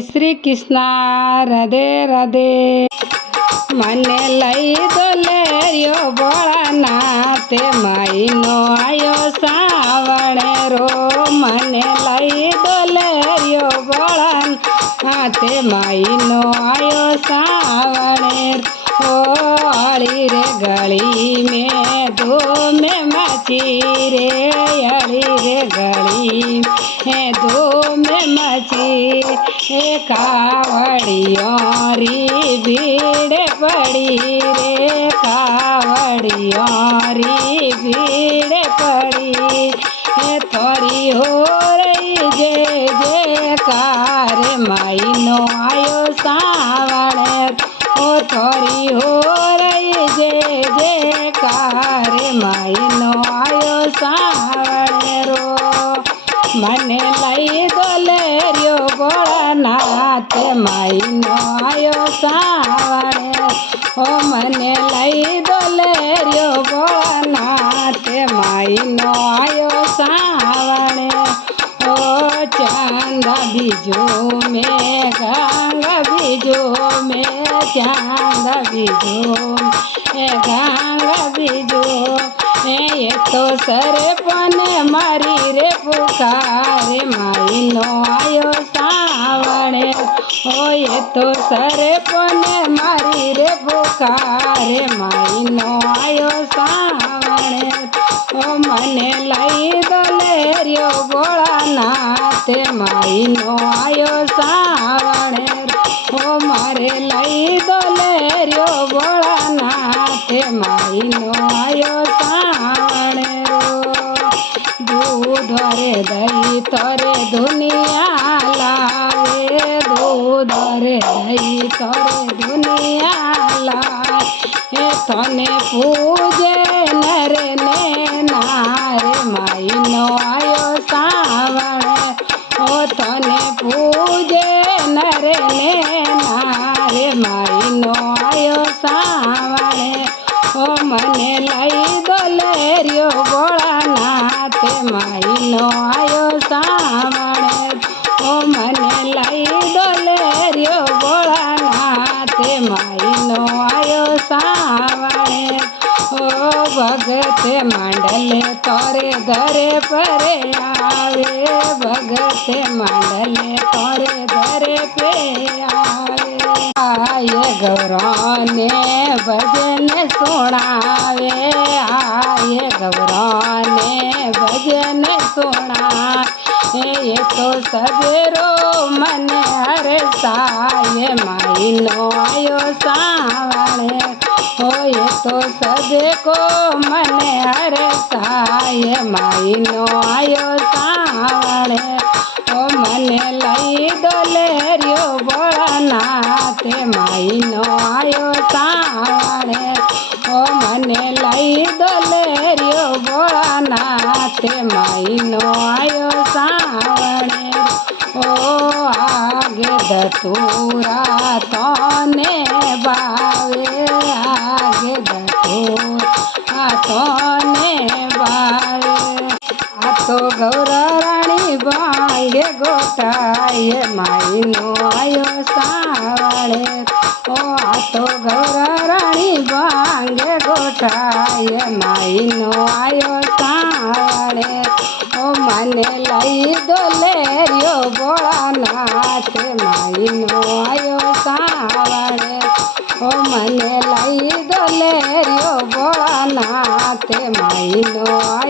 શ્રી કૃષ્ણ, રાધે રાધે। મને લઈ દો લેરિયો ભોળાનાથ, માઈનો આયો સાવણે રો। મને લઈ દો લેરિયો ભોળાનાથ, માઈનો આયો સાવણે ઓ। અળી રે ગળી में धूम मची रे, अड़ी रे गली में धूम मची। कावड़ियों री भीड़ पड़ी रे, कावड़ियों री भीड़ पड़ी। थोड़ी हो रही जय जयकार, माईनो आयो सावणे ओ। थोड़ी हो रही जय जयकार, माईनो आयो सावणे रो। मने लई दो लेरियो भोळानाथ, माईनो आयो सावणे ओ। मने लई दो लेरियो भोळानाथ, माईनो आयो सावणे ओ। चांदा बीजो में गंगा बीजो में, चांदा बीजो में गंगा बीजो। ये तो सरे पने मारी रे पुकारे, माईनो आयो सावणे ओ। ये तो सरे पने मारी रे पुकारे, माईनो आयो सावणे ओ। मने लई दो लेरियो भोळानाथ, माईनो आयो सावणे ओ। मारे लई दो लेरियो भोळानाथ, माईनो आयो सावणे रो। दूध रे दही तोरे दुनिया लावे, दूध रे दही तोरे दुनिया लावे। तने पूजे नर ने नारे, माईनो आयो सावणे ओ। तने पूजे नर ने नारे, माईनो आयो सावणे ओ। मने लई दो लेरियो भोळानाथ, माईनो आयो सावणे ओ। मने लई दो लेरियो भोळानाथ, माईनो आयो सावणे ओ। भगत मांडले तोरे घरे परे आवे, भगत मांडले तोरे घरे पे आवे। आये गौराने भजन सुनावे, आये गौराने भजन सुनावे। ये तो सबेरो मन हरसाए, माईनो आयो सावणे ओ। ये तो सबको मन हरसाए, माईनो आयो सावणे ओ। मने लई दो लेरियो भोळानाथ, माईनो आयो सावणे ओ। मने लई दो लेरियो भोळानाथ, माईनो आयो सावणे ओ। आगे धतूरा तोने बावे, आगे धतूरा तोने बावे। आ तो गौरा रानी बांगे गोटाए, माईनो आयो सावणे ओ। आ तो गौरा रानी बांगे गोटाए, माईनो आयो सावणे ओ। मने लई दो लेरियो भोळानाथ, माईनो आयो सावणे ओ। मने लई दो लेरियो भोळानाथ, माईनो आयो